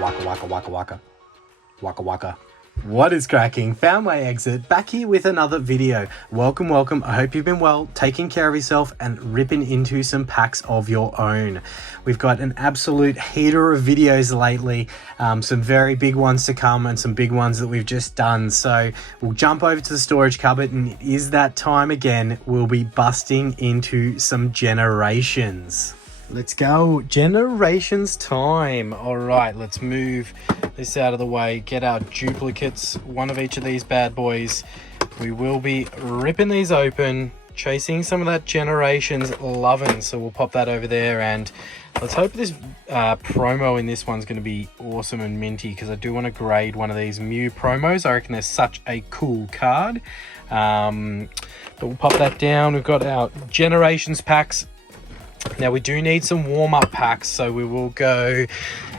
waka waka waka waka. Waka waka. What is cracking? Found my exit, back here with another video. Welcome, welcome. I hope you've been well, taking care of yourself and ripping into some packs of your own. We've got an absolute heater of videos lately, some very big ones to come and some big ones that we've just done. So we'll jump over to the storage cupboard, and it is that time again. We'll be busting into some Generations. Let's go. Generations time. All right, let's move this out of the way. Get our duplicates, one of each of these bad boys. We will be ripping these open, chasing some of that Generations loving. So we'll pop that over there, and let's hope this promo in this one's going to be awesome and minty, because I do want to grade one of these Mew promos. I reckon they're such a cool card. But we'll pop that down. We've got our Generations packs. Now we do need some warm-up packs, so we will go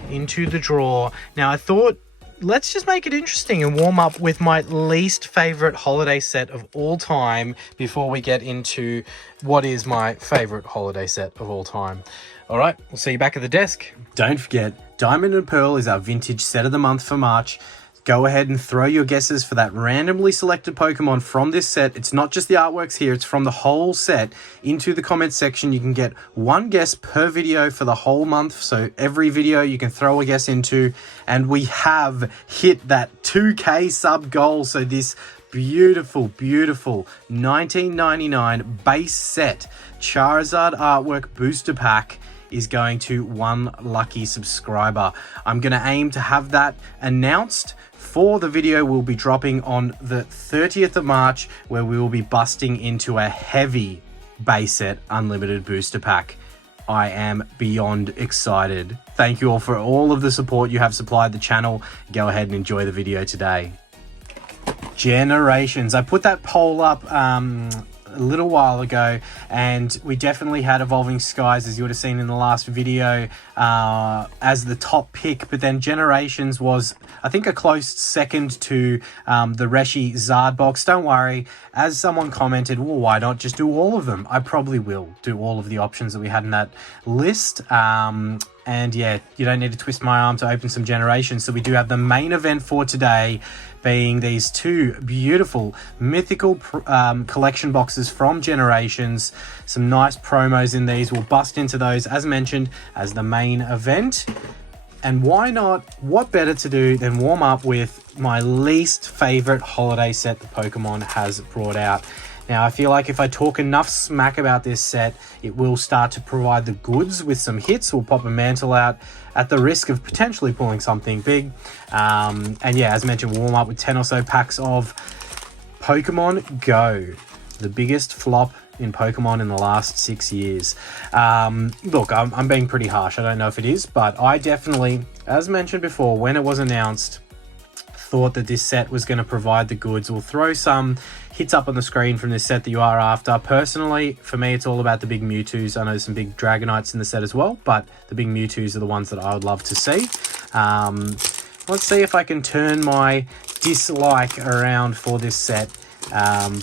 into the drawer. Now I thought, let's just make it interesting and warm up with my least favorite holiday set of all time before we get into what is my favorite holiday set of all time. All right, we'll see you back at the desk. Don't forget, Diamond and Pearl is our vintage set of the month for March. Go ahead and throw your guesses for that randomly selected Pokemon from this set. It's not just the artworks here, it's from the whole set, into the comments section. You can get one guess per video for the whole month. So every video you can throw a guess into, and we have hit that 2K sub goal. So this beautiful, beautiful 1999 base set Charizard artwork booster pack is going to one lucky subscriber. I'm going to aim to have that announced for the video we'll be dropping on the 30th of March, where we will be busting into a heavy base set unlimited booster pack. I am beyond excited. Thank you all for all of the support you have supplied the channel. Go ahead and enjoy the video today. Generations. I put that poll up a little while ago, and we definitely had Evolving Skies, as you would have seen in the last video, as the top pick. But then Generations was, I think, a close second to the Reshi Zard box. Don't worry, as someone commented, well, why not just do all of them? I probably will do all of the options that we had in that list. And yeah, you don't need to twist my arm to open some Generations. So we do have the main event for today, being these two beautiful Mythical collection boxes from Generations. Some nice promos in these. We'll bust into those, as mentioned, as the main event. And why not? What better to do than warm up with my least favorite holiday set that Pokemon has brought out. Now, I feel like if I talk enough smack about this set, it will start to provide the goods with some hits. We'll pop a Mantle out at the risk of potentially pulling something big. And yeah, as mentioned, warm up with 10 or so packs of Pokemon Go, the biggest flop in Pokemon in the last 6 years. Look, I'm being pretty harsh. I don't know if it is, but I definitely, as mentioned before, when it was announced, thought that this set was going to provide the goods. We'll throw some hits up on the screen from this set that you are after. Personally, for me, it's all about the big Mewtwo's. I know there's some big Dragonites in the set as well, but the big Mewtwo's are the ones that I would love to see. Let's see if I can turn my dislike around for this set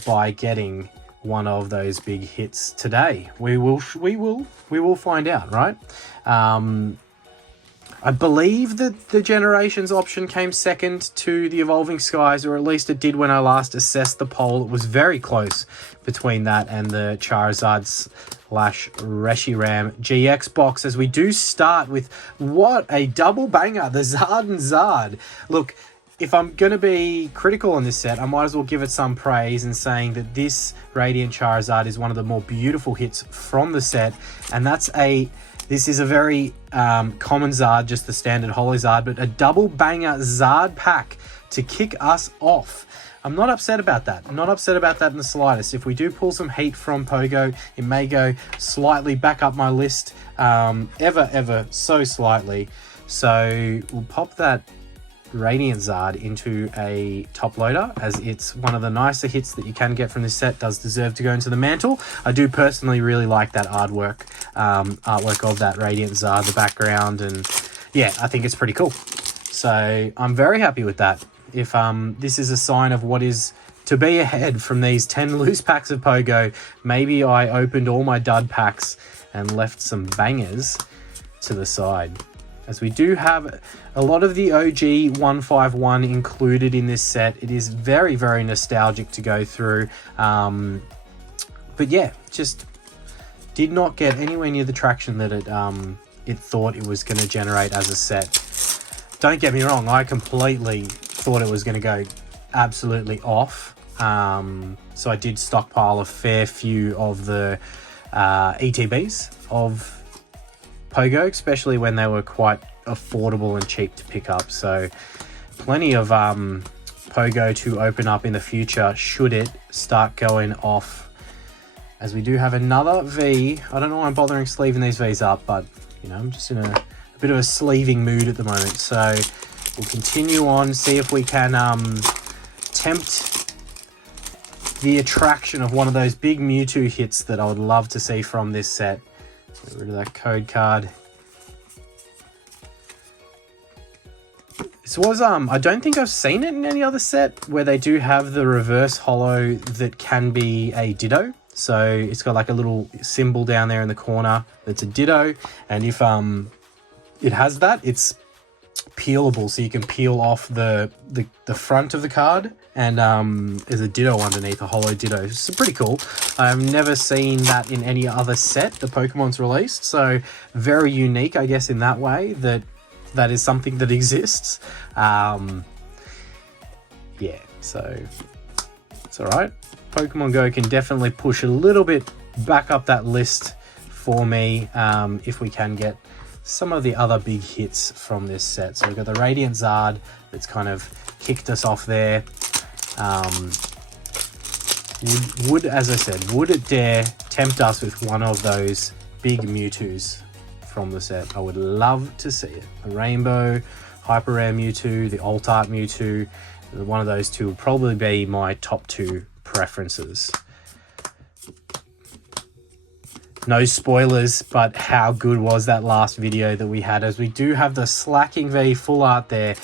by getting one of those big hits today. We will find out, right? I believe that the Generations option came second to the Evolving Skies, or at least it did when I last assessed the poll. It was very close between that and the Charizard / Reshiram GX box, as we do start with what a double banger, the Zard and Zard. Look, if I'm going to be critical on this set, I might as well give it some praise in saying that this Radiant Charizard is one of the more beautiful hits from the set, and this is a very common Zard, just the standard Holy Zard, but a double banger Zard pack to kick us off. I'm not upset about that. I'm not upset about that in the slightest. If we do pull some heat from Pogo, it may go slightly back up my list, ever so slightly. So we'll pop that Radiant Zard into a top loader, as it's one of the nicer hits that you can get from this set. Does deserve to go into the mantle. I do personally really like that artwork of that Radiant Zard, the background, and yeah, I think it's pretty cool. So I'm very happy with that. If this is a sign of what is to be ahead from these 10 loose packs of Pogo, maybe I opened all my dud packs and left some bangers to the side. as we do have a lot of the OG 151 included in this set. It is very, very nostalgic to go through. But yeah, just did not get anywhere near the traction that it thought it was going to generate as a set. Don't get me wrong, I completely thought it was going to go absolutely off. So I did stockpile a fair few of the ETBs of Pogo, especially when they were quite affordable and cheap to pick up. So plenty of Pogo to open up in the future should it start going off. As we do have another V. I don't know why I'm bothering sleeving these Vs up, but you know, I'm just in a bit of a sleeving mood at the moment. So we'll continue on, see if we can tempt the attraction of one of those big Mewtwo hits that I would love to see from this set. Get rid of that code card. This was, I don't think I've seen it in any other set where they do have the reverse holo that can be a Ditto. So it's got like a little symbol down there in the corner that's a Ditto. And if it has that, it's peelable, so you can peel off the front of the card, and there's a Ditto underneath, a holo Ditto. It's pretty cool. I've never seen that in any other set the Pokemon's released, so very unique, I guess, in that way, that is something that exists. Yeah, so it's all right. Pokemon Go can definitely push a little bit back up that list for me if we can get some of the other big hits from this set. So we've got the Radiant Zard that's kind of kicked us off there. As I said, would it dare tempt us with one of those big Mewtwo's from the set? I would love to see it. A Rainbow, Hyper Rare Mewtwo, the Alt Art Mewtwo. One of those two would probably be my top two preferences. No spoilers, but how good was that last video that we had, as we do have the Slacking V full art there.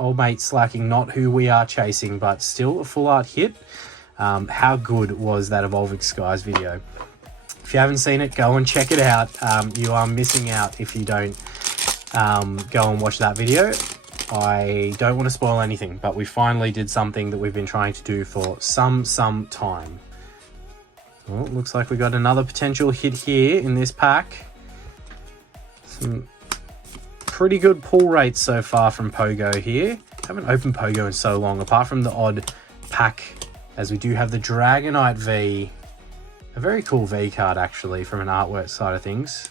Old mate Slacking, not who we are chasing, but still a full art hit. How good was that Evolving Skies video? If you haven't seen it, go and check it out. You are missing out if you don't go and watch that video. I don't want to spoil anything, but we finally did something that we've been trying to do for some time. Well, looks like we got another potential hit here in this pack. Some pretty good pull rates so far from Pogo here. Haven't opened Pogo in so long, apart from the odd pack, as we do have the Dragonite V. A very cool V card, actually, from an artwork side of things.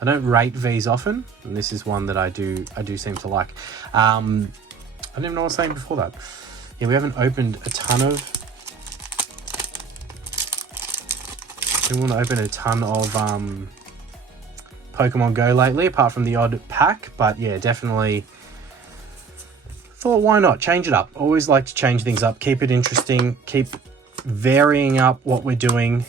I don't rate Vs often, and this is one that I do seem to like. I don't even know what I was saying before that. Yeah, we haven't opened a ton of... We want to open a ton of Pokemon Go lately, apart from the odd pack. But yeah, definitely thought, why not? Change it up. Always like to change things up. Keep it interesting. Keep varying up what we're doing.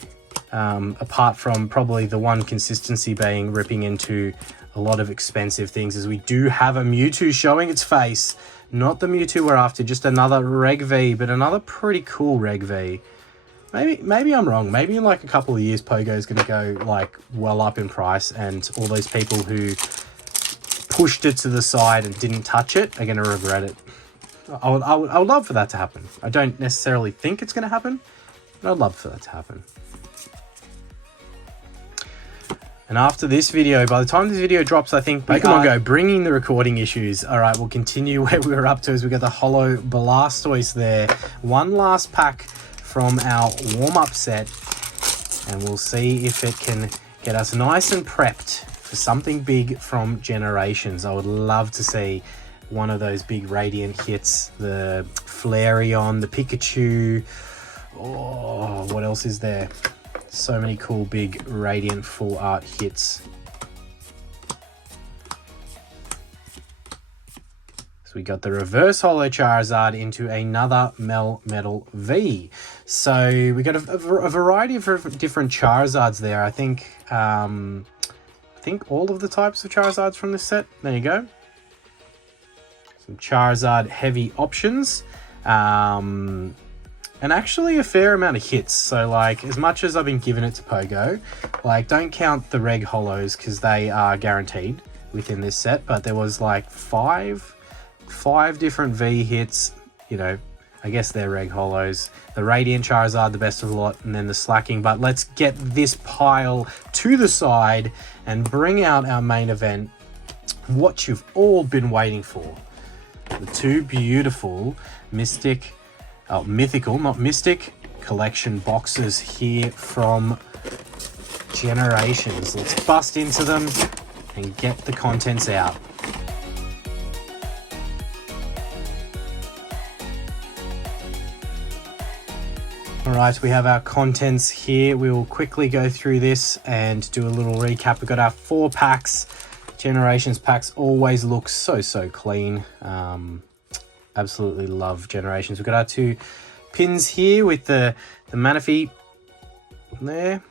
Apart from probably the one consistency being ripping into a lot of expensive things, as we do have a Mewtwo showing its face. Not the Mewtwo we're after, just another Reg V, but another pretty cool Reg V. Maybe I'm wrong. Maybe in like a couple of years, Pogo is going to go like well up in price, and all those people who pushed it to the side and didn't touch it are going to regret it. I would love for that to happen. I don't necessarily think it's going to happen, but I'd love for that to happen. And after this video, by the time this video drops, I think Pokemon Go bringing the recording issues. All right, we'll continue where we were up to, as we got the Holo Blastoise there. One last pack from our warm-up set, and we'll see if it can get us nice and prepped for something big from Generations. I would love to see one of those big Radiant hits, the Flareon, the Pikachu. Oh, what else is there? So many cool big Radiant full art hits. So we got the reverse holo Charizard into another Melmetal V. So we got a variety of different Charizards there. I think all of the types of Charizards from this set. There you go. Some Charizard heavy options. And actually a fair amount of hits. So like, as much as I've been giving it to Pogo, like, don't count the Reg Holos because they are guaranteed. within this set, but there was like five different V hits. You know, I guess they're reg holos. The Radiant Charizard, the best of the lot, and then the Slacking. But let's get this pile to the side and bring out our main event, what you've all been waiting for. The two beautiful Mythical, not Mystic, collection boxes here from Generations. Let's bust into them and get the contents out. Alright, we have our contents here. We will quickly go through this and do a little recap. We've got our 4 packs. Generations packs always look so clean. Absolutely love Generations. We've got our 2 pins here with the Manaphy there.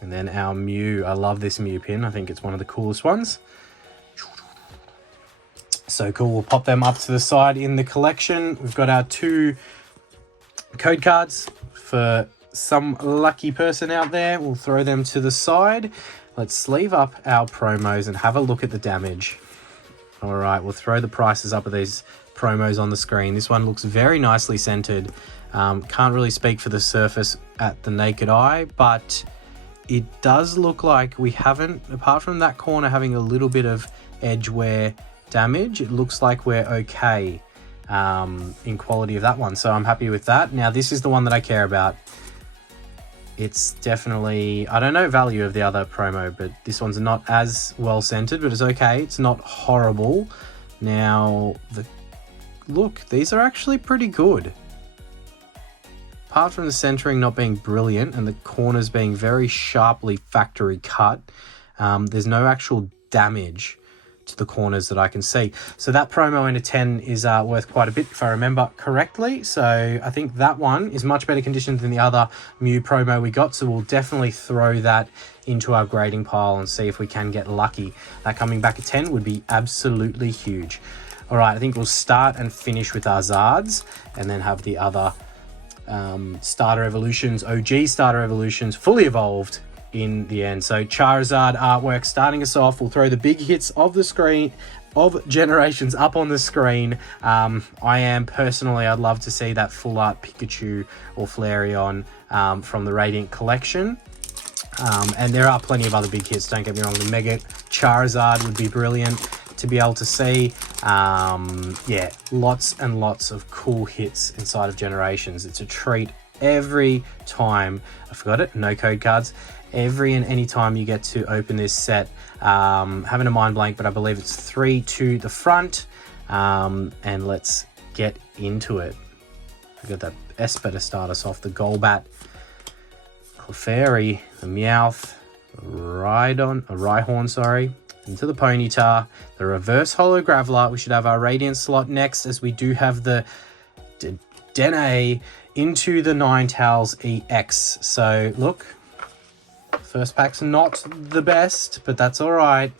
And then our Mew. I love this Mew pin. I think it's one of the coolest ones. So cool. We'll pop them up to the side in the collection. We've got our 2 code cards for some lucky person out there. We'll throw them to the side. Let's sleeve up our promos and have a look at the damage. All right, we'll throw the prices up of these promos on the screen. This one looks very nicely centered. Can't really speak for the surface at the naked eye, but it does look like we haven't, apart from that corner having a little bit of edge wear damage, it looks like we're okay in quality of that one. So I'm happy with that. Now, this is the one that I care about. It's definitely, I don't know value of the other promo, but this one's not as well centered, but it's okay. It's not horrible. Now, look, these are actually pretty good. Apart from the centering not being brilliant and the corners being very sharply factory cut, there's no actual damage to the corners that I can see. So that promo into 10 is worth quite a bit if I remember correctly. So I think that one is much better conditioned than the other Mew promo we got. So we'll definitely throw that into our grading pile and see if we can get lucky. That coming back at 10 would be absolutely huge. All right, I think we'll start and finish with our Zards and then have the other starter evolutions, OG starter evolutions, fully evolved in the end. So Charizard artwork starting us off. We'll throw the big hits of the screen of Generations up on the screen. I am personally, I'd love to see that full art Pikachu or Flareon from the Radiant collection. And there are plenty of other big hits, don't get me wrong. The Mega Charizard would be brilliant to be able to see. Yeah, lots and lots of cool hits inside of Generations. It's a treat every time. I forgot it, no code cards. Every and any time you get to open this set. Having a mind blank, but I believe it's 3 to the front. And let's get into it. We've got that Esper to start us off, the Golbat, Clefairy, the Meowth, Rhyhorn, sorry, into the Ponyta, the Reverse Holo Graveler. We should have our Radiant slot next, as we do have the Dene into the Ninetales EX. So look, first pack's not the best, but that's all right.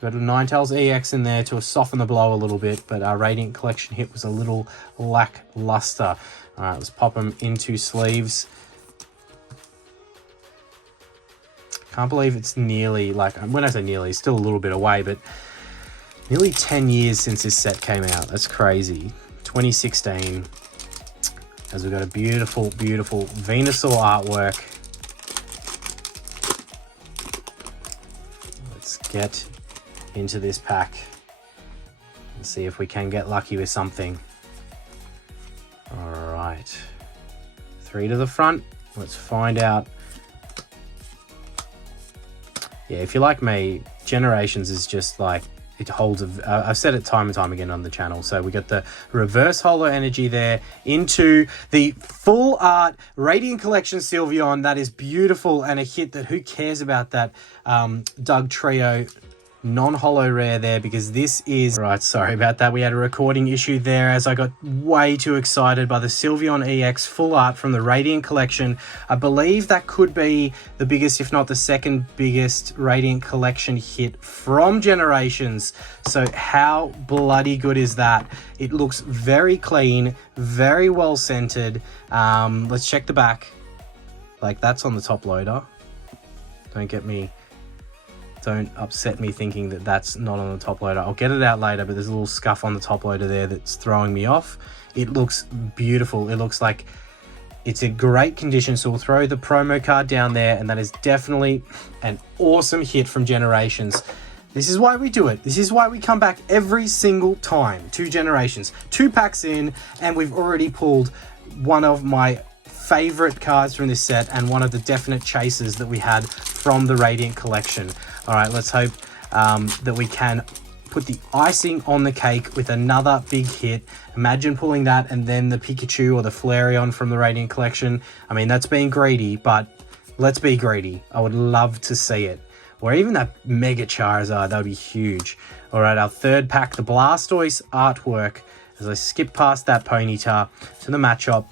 Got a Ninetales EX in there to soften the blow a little bit, but our Radiant collection hit was a little lackluster. All right, let's pop them into sleeves. Can't believe it's nearly, like, when I say nearly, it's still a little bit away, but nearly 10 years since this set came out. That's crazy. 2016. As we've got a beautiful, beautiful Venusaur artwork. Let's get into this pack and see if we can get lucky with something. All right. 3 to the front. Let's find out. Yeah, if you're like me, Generations is just like, it holds I've said it time and time again on the channel. So we got the Reverse Holo Energy there into the full art Radiant Collection Sylveon. That is beautiful, and a hit that, who cares about that Doug Trio non-holo rare there, because this is right. Sorry about that, we had a recording issue there as I got way too excited by the Sylveon EX full art from the Radiant collection. I believe that could be the biggest, if not the second biggest Radiant collection hit from Generations. So how bloody good is that? It looks very clean, very well centered. Let's check the back. Like, that's on the top loader. Don't get me Don't upset me thinking that that's not on the top loader. I'll get it out later, but there's a little scuff on the top loader there that's throwing me off. It looks beautiful. It looks like it's in great condition, so we'll throw the promo card down there, and that is definitely an awesome hit from Generations. This is why we do it. This is why we come back every single time to Generations. 2 packs in, and we've already pulled one of my favorite cards from this set and one of the definite chasers that we had from the Radiant collection. All right, let's hope that we can put the icing on the cake with another big hit. Imagine pulling that and then the Pikachu or the Flareon from the Radiant collection. I mean, that's being greedy, but let's be greedy. I would love to see it. Or even that Mega Charizard, that would be huge. All right, our third pack, the Blastoise artwork. As I skip past that Ponyta to the Machop,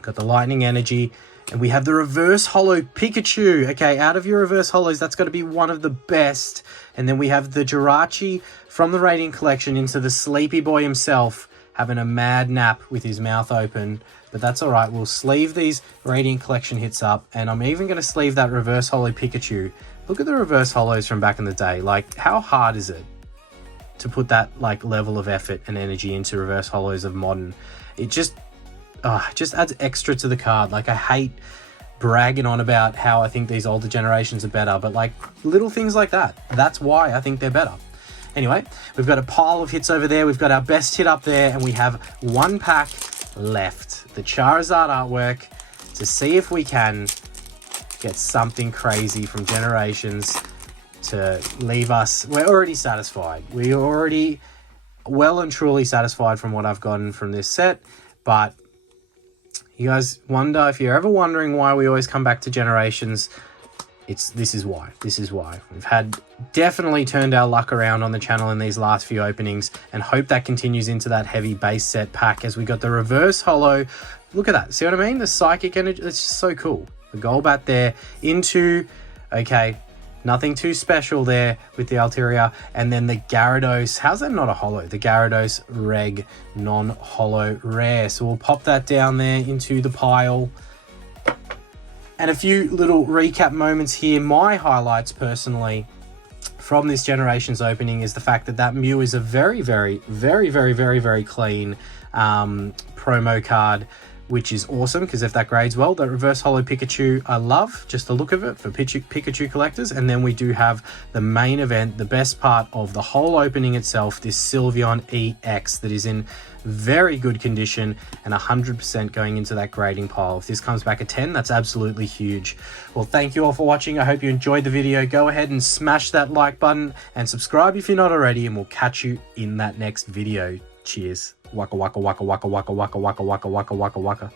got the Lightning Energy, and we have the Reverse Holo Pikachu. Okay, out of your Reverse Holos, that's got to be one of the best. And then we have the Jirachi from the Radiant collection into the Sleepy Boy himself, having a mad nap with his mouth open. But that's all right. We'll sleeve these Radiant collection hits up, and I'm even going to sleeve that Reverse Holo Pikachu. Look at the Reverse Holos from back in the day. Like, how hard is it to put that like level of effort and energy into Reverse Holos of modern? It just adds extra to the card. Like, I hate bragging on about how I think these older generations are better, but like little things like that, that's why I think they're better. Anyway, we've got a pile of hits over there. We've got our best hit up there, and we have 1 pack left. The Charizard artwork, to see if we can get something crazy from Generations to leave us. We're already satisfied. We're already well and truly satisfied from what I've gotten from this set, but you guys wonder, if you're ever wondering why we always come back to Generations, this is why. This is why. We've definitely turned our luck around on the channel in these last few openings, and hope that continues into that heavy base set pack as we got the Reverse Holo. Look at that. See what I mean? The Psychic Energy. It's just so cool. The Golbat there into, okay, nothing too special there with the Altaria. And then the Gyarados. How's that not a holo? The Gyarados Reg non-holo rare. So we'll pop that down there into the pile. And a few little recap moments here. My highlights personally from this Generations opening is the fact that Mew is a very, very, very, very, very, very clean promo card, which is awesome, because if that grades well, the Reverse Holo Pikachu, I love just the look of it for Pikachu collectors. And then we do have the main event, the best part of the whole opening itself, this Sylveon EX that is in very good condition and 100% going into that grading pile. If this comes back a 10, that's absolutely huge. Well, thank you all for watching. I hope you enjoyed the video. Go ahead and smash that like button and subscribe if you're not already, and we'll catch you in that next video. Cheers. Waka waka waka waka waka waka waka waka waka waka waka.